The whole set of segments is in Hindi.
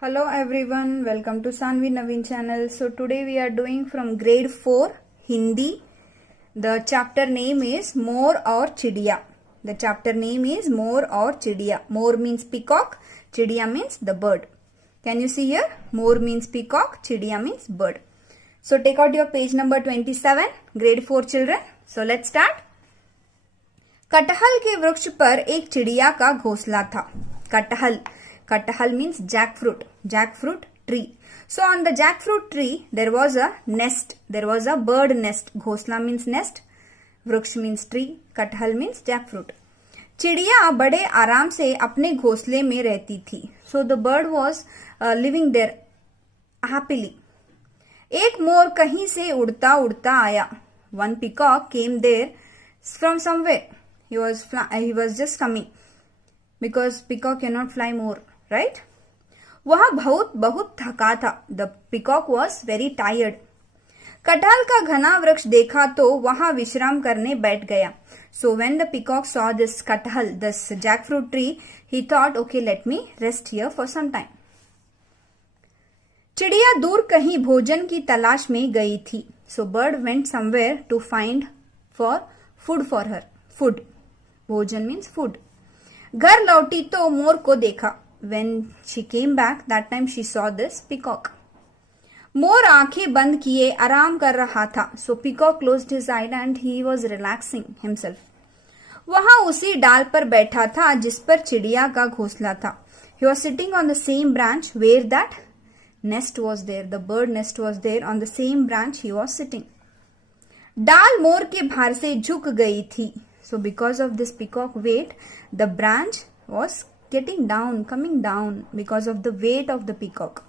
Hello everyone, welcome to Sanvi Naveen channel. So today we are doing from grade 4 Hindi. The chapter name is More or Chidiya. The chapter name is More or Chidiya. More means peacock, Chidiya means the bird. Can you see here? More means peacock, Chidiya means bird. So take out your page number 27, grade 4 children. So let's start. कटहल के वृक्ष पर एक चिड़िया का घोंसला था. Kathal means jackfruit tree. So on the jackfruit tree there was a nest, there was a bird nest. Ghosla means nest, वृक्ष means tree, kathal means jackfruit. चिड़िया बड़े आराम से अपने घोंसले में रहती थी. So the bird was living there happily. एक मोर कहीं से उड़ता उड़ता आया. One peacock came there from somewhere. He was just coming because peacock cannot fly more. Right वह बहुत थका था. The peacock was very tired. कटहल का घना वृक्ष देखा तो वहां विश्राम करने बैठ गया. So when the peacock saw this kathal, this jackfruit tree, he thought okay let me rest here for some time. चिड़िया दूर कहीं भोजन की तलाश में गई थी. So bird went somewhere to find for her. Food, भोजन मीन्स फूड. घर लौटी तो मोर को देखा. When she came back, that time she saw this peacock. मोर आंखें बंद किए आराम कर रहा था. So peacock closed his eyes and he was relaxing himself. वहां उसी डाल पर बैठा था जिस पर चिड़िया का घोंसला था. He was sitting on the same branch where that nest was there. The bird nest was there. On the same branch he was sitting. डाल मोर के भार से झुक गई थी. So because of this peacock weight, the branch was getting down, coming down because of the weight of the peacock.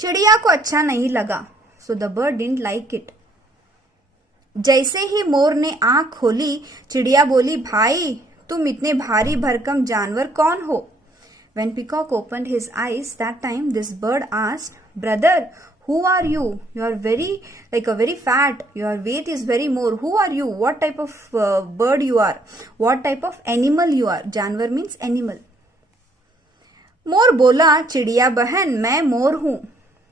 चिड़िया को अच्छा नहीं लगा. So the bird didn't like it. जैसे ही मोर ने आंख खोली, चिड़िया बोली, भाई तुम इतने भारी भरकम जानवर कौन हो? When peacock opened his eyes, that time this bird asked, brother, who are you? You are very fat. Your weight is very more. Who are you? What type of bird you are? What type of animal you are? जानवर means animal. मोर बोला, चिड़िया बहन मैं मोर हूं.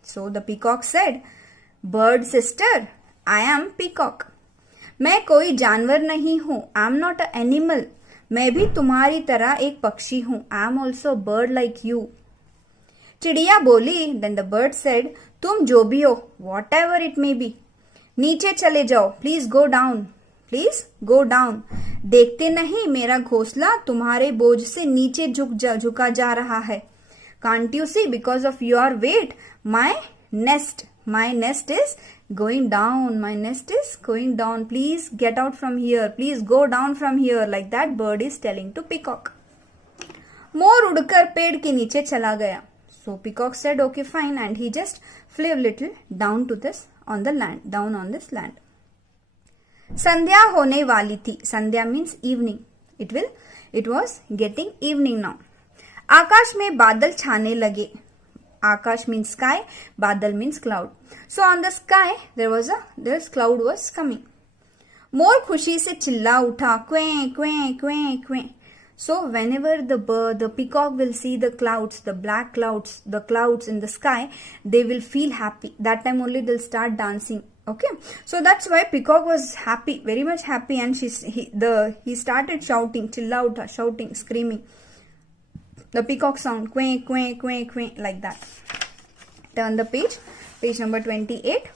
So the peacock said, bird sister, I am peacock. मैं कोई जानवर नहीं हूं. I am not an animal. मैं भी तुम्हारी तरह एक पक्षी हूं. I am also a bird like you. चिड़िया बोली, then the bird said, तुम जो भी हो, whatever it may be, नीचे चले जाओ. Please go down, please go down. देखते नहीं मेरा घोंसला तुम्हारे बोझ से नीचे झुका जा रहा है. Can't you see because of your weight my nest is going down. My nest is going down. Please get out from here. Please go down from here. Like that bird is telling to peacock. मोर उड़कर पेड़ के नीचे चला गया. So peacock said okay fine and he just flew a little down to this on the land, down on this land. संध्या होने वाली थी. संध्या means evening. It was getting evening now. आकाश में बादल छाने लगे. आकाश means sky, बादल means cloud. So on the sky this cloud was coming. मोर खुशी से चिल्ला उठा, क्वें क्वें क्वें क्वें. So whenever the peacock will see the clouds, the black clouds, the clouds in the sky, they will feel happy. That time only they'll start dancing. Okay, so that's why peacock was happy, very much happy, and he started shouting, chilla utha, shouting, screaming. The peacock sound, quack quack quack quack, like that. Turn the page number 28.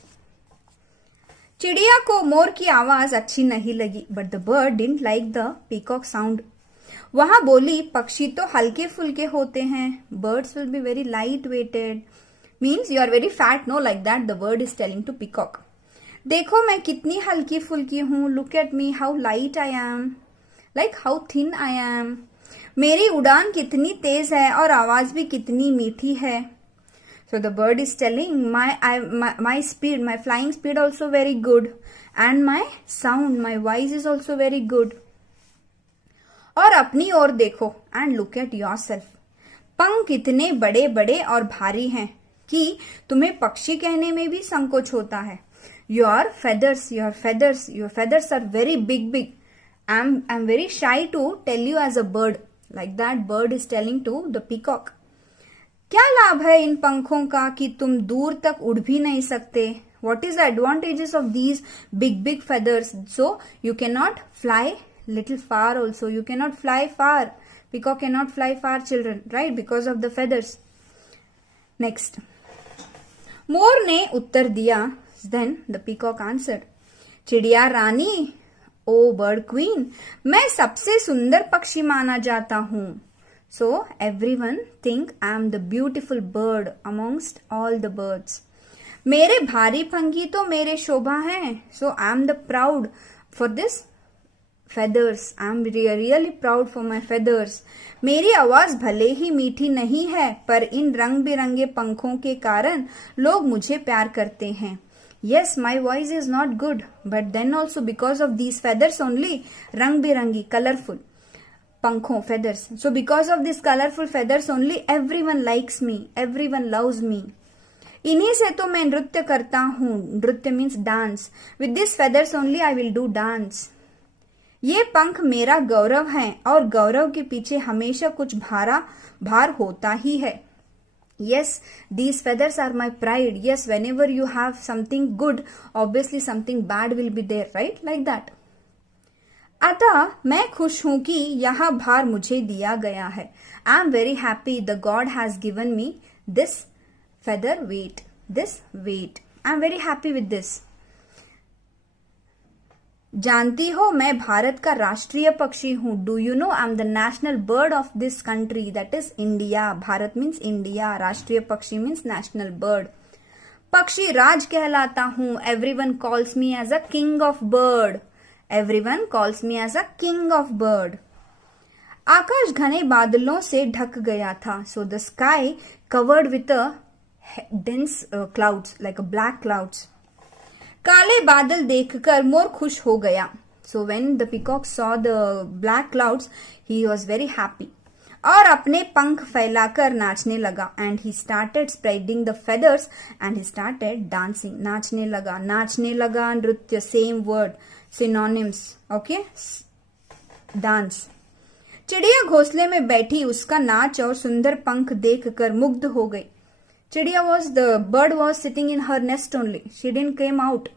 चिड़िया को मोर की आवाज अच्छी नहीं लगी, but the bird didn't like the peacock sound. वहां बोली, पक्षी तो हल्के फुल्के होते हैं. Birds will be very light weighted. Means you are very fat, no, like that the bird is telling to peacock. देखो मैं कितनी हल्की फुल्की हूं. Look at me, how light I am. Like how thin I am. मेरी उड़ान कितनी तेज है और आवाज भी कितनी मीठी है. So the bird is telling my speed, my flying speed also very good, and my sound, my voice is also very good. और अपनी ओर देखो, एंड लुक एट योरसेल्फ. पंख इतने बड़े बड़े और भारी हैं कि तुम्हें पक्षी कहने में भी संकोच होता है. Your feathers are very big. I am very shy to tell you as a bird. Like that bird is telling to the peacock. क्या लाभ है इन पंखों का कि तुम दूर तक उड़ भी नहीं सकते? What is the advantages of these big feathers? So you cannot fly little far also. You cannot fly far. Peacock cannot fly far, children, right? Because of the feathers. Next. मोर ने उत्तर दिया. Then the peacock answered. चिड़िया रानी, ओ बर्ड क्वीन, मैं सबसे सुंदर पक्षी माना जाता हूँ. So everyone think I am the beautiful bird amongst all the birds. मेरे भारी पंखी तो मेरे शोभा हैं. So I am the proud for this feathers. I am really proud for my feathers. मेरी आवाज भले ही मीठी नहीं है, पर इन रंग बिरंगे पंखों के कारण लोग मुझे प्यार करते हैं. Yes, my voice is not good, but then also because of these feathers only, रंग बिरंगी, colorful. पंखों, feathers. So because of this colorful feathers only, everyone likes me, everyone loves me. इन्हीं से तो मैं नृत्य करता हूँ. नृत्य means dance. With these feathers only I will do dance. ये पंख मेरा गौरव है और गौरव के पीछे हमेशा कुछ भार होता ही है. Yes, these feathers are my pride. Yes, whenever you have something good, obviously something bad will be there, right? Like that. अतः मैं खुश हूं कि यह भार मुझे दिया गया है. I am very happy the god has given me this feather weight. I am very happy with this. जानती हो मैं भारत का राष्ट्रीय पक्षी हूं. Do you know I am the national bird of this country, that is India. Bharat means India, राष्ट्रीय पक्षी मीन्स नेशनल बर्ड. पक्षी राज कहलाता हूं. Everyone calls me as a king of bird. Everyone calls me as a king of bird. आकाश घने बादलों से ढक गया था. So the sky covered with a dense clouds, like a black clouds. काले बादल देखकर मोर खुश हो गया. So when the peacock saw the black clouds, he was very happy. और अपने पंख फैलाकर नाचने लगा. And he started spreading the feathers and he started dancing. नाचने लगा, नृत्य, same word. Synonyms, okay? Dance. चिड़िया घोंसले में बैठी उसका नाच और सुंदर पंख देखकर मुग्ध हो गई. चिड़िया bird was sitting in her nest only. She didn't came out.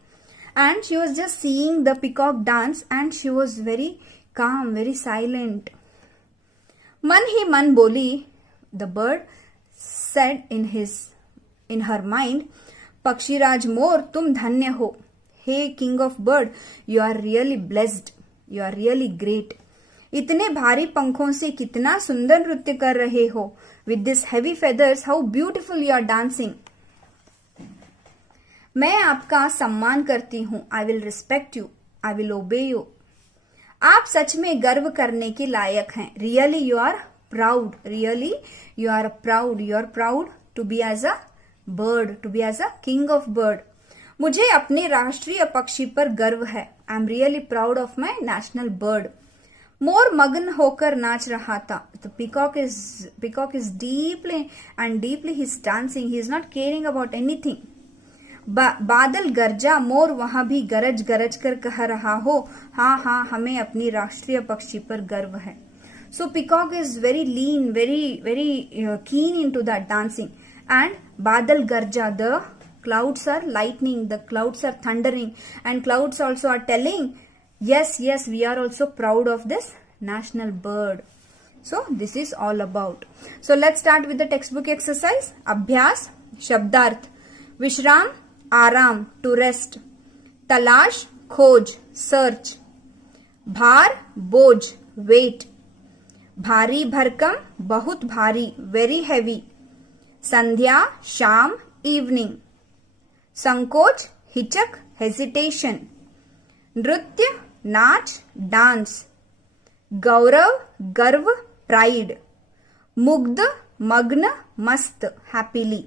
And she was just seeing the peacock dance and she was very calm, very silent. मन ही मन बोली. The bird said in her mind, पक्षीराज मोर तुम धन्य हो. Hey king of bird, you are really blessed. You are really great. इतने भारी पंखों से कितना सुंदर नृत्य कर रहे हो. With this heavy feathers, how beautiful you are dancing. मैं आपका सम्मान करती हूँ. I will respect you. I will obey you. आप सच में गर्व करने के लायक हैं. Really you are proud. Really you are proud. You are proud to be as a bird, to be as a king of bird. मुझे अपने राष्ट्रीय पक्षी पर गर्व है. I am really proud of my national bird. मोर मग्न होकर नाच रहा था. तो peacock is deeply he is dancing. He is not caring about anything. बादल गरजा. मोर वहां भी गरज कर कह रहा हो, हाँ हमें अपनी राष्ट्रीय पक्षी पर गर्व है. So peacock is very lean, very keen in to that dancing. And बादल गरजा, the clouds are lightning, the clouds are thundering, and clouds also are telling, yes, we are also proud of this national bird. So this is all about. So let's start with the textbook exercise. Abhyas, Shabdarth. Vishram, Aram, to rest. Talash, Khoj, search. Bhar, Boj, weight. Bhari Bharkam, बहुत भारी, very heavy. Sandhya, Sham, evening. संकोच, हिचक, हेजिटेशन. नृत्य, नाच, डांस. गौरव, गर्व, प्राइड. मुग्ध, मग्न, मस्त, हैप्पीली.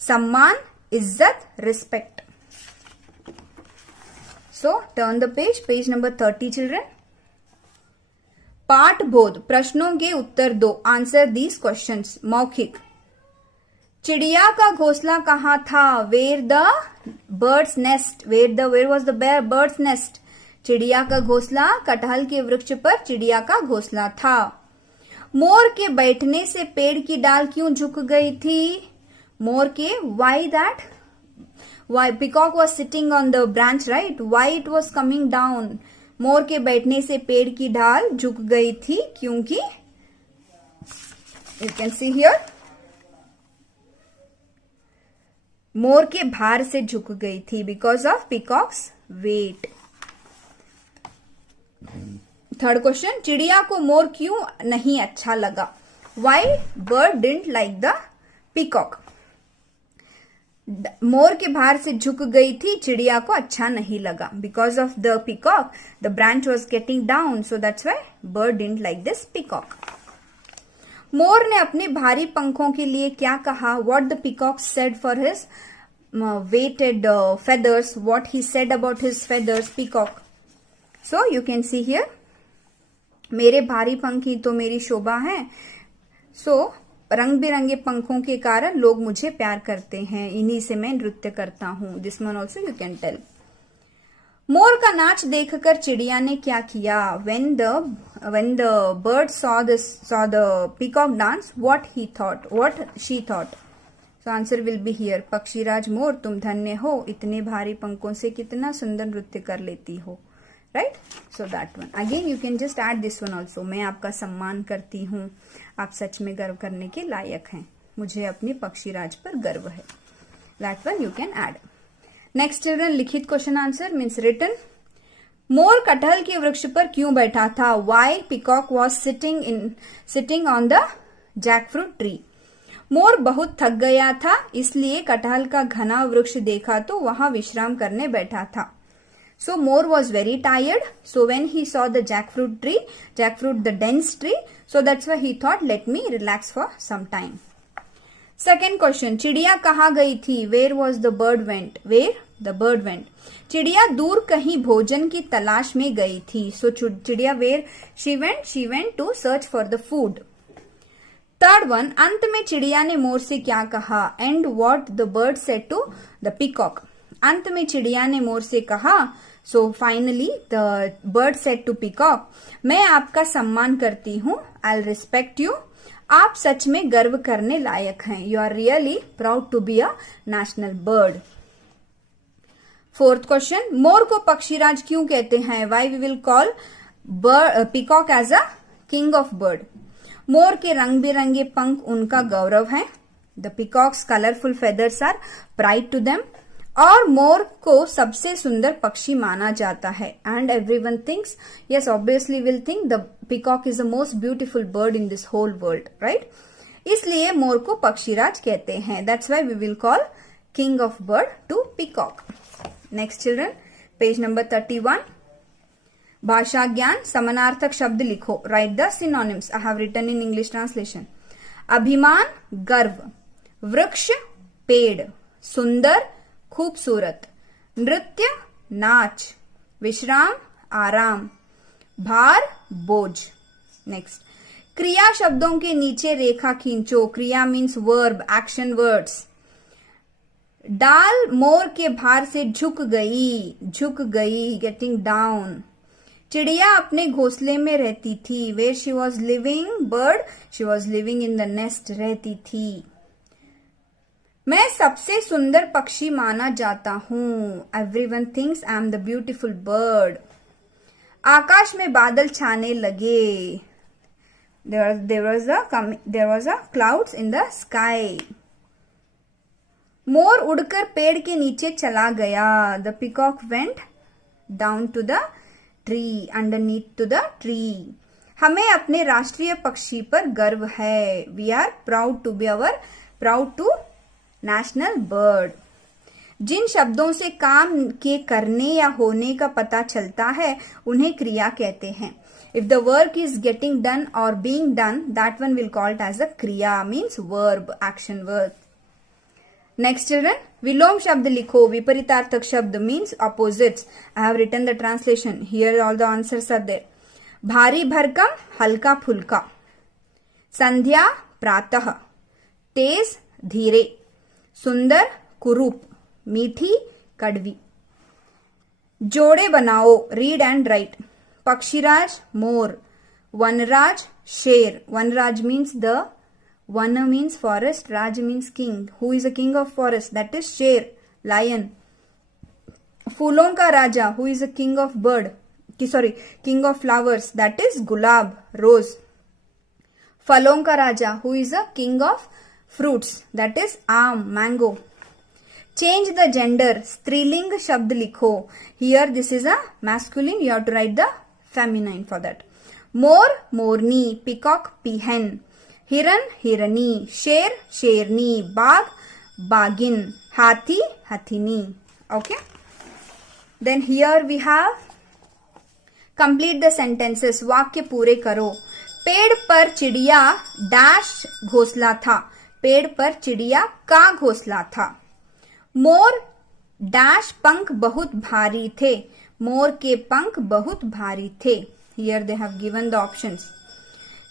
सम्मान, इज्जत, respect. So turn the page number 30 children. पाठ बोध. प्रश्नों के उत्तर दो. Answer these questions. मौखिक. चिड़िया का घोंसला कहाँ था? Where the birds nest. Where was the birds nest. चिड़िया का घोंसला कटहल के वृक्ष पर चिड़िया का घोंसला था. मोर के बैठने से पेड़ की डाल क्यों झुक गई थी? मोर के why that? Why peacock was sitting on the branch, right? Why it was coming down? मोर के बैठने से पेड़ की डाल झुक गई थी क्योंकि you can see here मोर के भार से झुक गई थी because of peacock's weight. Third question, चिड़िया को मोर क्यों नहीं अच्छा लगा? Why bird didn't like the peacock? मोर के भार से झुक गई थी, चिड़िया को अच्छा नहीं लगा. Because of the peacock, the branch was getting down, so that's why bird didn't like this peacock. मोर ने अपने भारी पंखों के लिए क्या कहा? What the peacock said for his weighted feathers. What he said about his feathers, peacock. So you can see here, मेरे भारी पंख ही तो मेरी शोभा है. So रंग बिरंगे पंखों के कारण लोग मुझे प्यार करते हैं, इन्हीं से मैं नृत्य करता हूं. This one also you can tell. मोर का नाच देखकर चिड़िया ने क्या किया? When the bird saw the peacock dance, what she thought. So answer will be here. पक्षीराज मोर तुम धन्य हो, इतने भारी पंखों से कितना सुंदर नृत्य कर लेती हो. Right? So that one. Again you can just add this one also. मैं आपका सम्मान करती हूँ, आप सच में गर्व करने के लायक हैं, मुझे अपने पक्षीराज पर गर्व है. That one you can add. Next children, लिखित क्वेश्चन आंसर मीन्स रिटन. मोर कटहल के वृक्ष पर क्यों बैठा था? Why peacock was sitting on the jackfruit tree. मोर बहुत थक गया था, इसलिए कटहल का घना वृक्ष देखा तो वहां विश्राम करने बैठा था. So mor was very tired, so when he saw the jackfruit the dense tree, so that's why he thought let me relax for some time. Second question, चिड़िया कहाँ गई थी? Where was the bird went? Where the bird went. चिड़िया दूर कहीं भोजन की तलाश में गई थी. सो चिड़िया where she went to search for the food. Third one, अंत में चिड़िया ने मोर से क्या कहा? And what the bird said to the peacock. अंत में चिड़िया ने मोर से कहा. So finally the bird said to peacock, मैं आपका सम्मान करती हूँ, आई रिस्पेक्ट यू, आप सच में गर्व करने लायक हैं, you are really proud to be a national bird. Fourth question, मोर को पक्षीराज क्यों कहते हैं? Why we will call peacock as a king of bird. मोर के रंग बिरंगे पंख उनका गौरव है. The peacocks colourful feathers are pride to them. और मोर को सबसे सुंदर पक्षी माना जाता है. And everyone thinks, yes obviously will think the peacock is the most beautiful bird in this whole world, right? इसलिए मोर को पक्षीराज कहते हैं. That's why we will call king of bird to peacock. Next children, page number 31. भाषा ज्ञान, समानार्थक शब्द लिखो. Write the synonyms. I have written in English translation. अभिमान, गर्व. वृक्ष, पेड़. सुंदर, खूबसूरत. नृत्य, नाच. विश्राम, आराम. भार, बोझ. नेक्स्ट, क्रिया शब्दों के नीचे रेखा खींचो. क्रिया मीन्स वर्ब, एक्शन वर्ड्स. डाल मोर के भार से झुक गई, गेटिंग डाउन. चिड़िया अपने घोंसले में रहती थी. Where she was living, bird she was living in the nest, रहती थी. मैं सबसे सुंदर पक्षी माना जाता हूं. Everyone thinks I am the beautiful bird. आकाश में बादल छाने लगे. there was a clouds in the sky. मोर उड़कर पेड़ के नीचे चला गया. The peacock went down to the tree, underneath to the tree. हमें अपने राष्ट्रीय पक्षी पर गर्व है. We are proud to national bird. जिन शब्दों से काम के करने या होने का पता चलता है उन्हें क्रिया कहते हैं. If the work is getting done और being done, that one will called as a kriya, means verb, action verb. Next children, विलोम शब्द लिखो. विपरीतार्थक शब्द means opposites. I have written the translation. Here all the answers are there. भारी भरकम, हल्का फुल्का. संध्या, प्रातः. तेज, धीरे. सुंदर, कुरूप. मीठी, कड़वी. जोड़े बनाओ. Read and write. पक्षीराज, मोर. Vanraj, Sher. Vanraj means the, Vana means forest, Raj means king. Who is a king of forest? That is Sher, lion. Phoolon ka Raja, who is a king of king of flowers, that is Gulab, rose. Phalon ka Raja, who is a king of fruits, that is Aam, mango. Change the gender, Striling Shabd likho. Here this is a masculine, you have to write the feminine for that. More, morni, peacock, peahen. Hiran, hirani, sher, sherni, bag, bagin, hathi, hathini. Okay. Then here we have complete the sentences. वाक्य पूरे करो. पेड़ पर चिड़िया डैश घोंसला था. पेड़ पर चिड़िया का घोंसला था. मोर डैश पंख बहुत भारी थे. मोर के पंख बहुत भारी थे. Here they have given the options.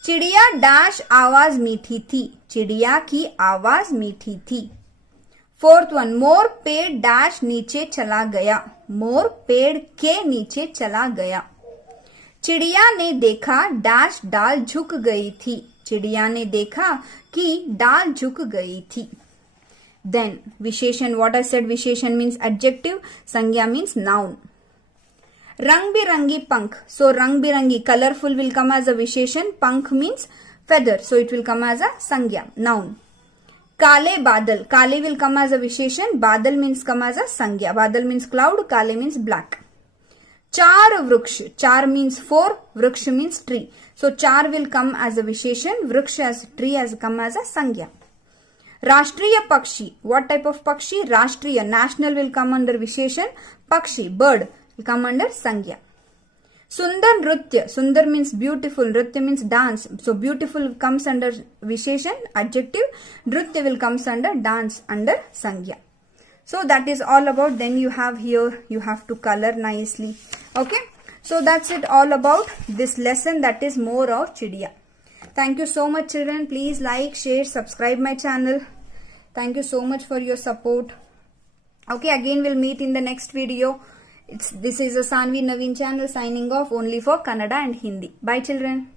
चिड़िया डैश आवाज मीठी थी. चिड़िया की आवाज मीठी थी. फोर्थ वन, मोर पेड़ डैश नीचे चला गया. मोर पेड़ के नीचे चला गया. चिड़िया ने देखा डैश डाल झुक गई थी. चिड़िया ने देखा कि डाल झुक गई थी. देन विशेषण, व्हाट आई सेड, विशेषण मीन्स एडजेक्टिव, संज्ञा मीन्स नाउन. रंग बिरंगी पंख, सो रंग बिरंगी, colourful will come as a विशेषण. पंख means feather, so it will come as a संज्ञा, noun. काले बादल, काले will come as a विशेषण, बादल means come as a संज्ञा. बादल means cloud, काले means black. चार वृक्ष, चार means four, वृक्ष means tree, so चार will come as a विशेषण, वृक्ष as tree as come as a संज्ञा. राष्ट्रीय पक्षी, what type of पक्षी? राष्ट्रीय, national will come under विशेषण, पक्षी bird will come under संज्ञा. सुंदर नृत्य, सुंदर means beautiful, नृत्य means dance, so beautiful comes under विशेषण, adjective, नृत्य will comes under dance under संज्ञा. So that is all about. Then you have here, you have to color nicely. Okay, so that's it all about this lesson, that is More और चिड़िया. Thank you so much children. Please like, share, subscribe my channel. Thank you so much for your support. Okay, again we'll meet in the next video. This is a Sanvi Naveen channel signing off only for Kannada and Hindi. Bye children.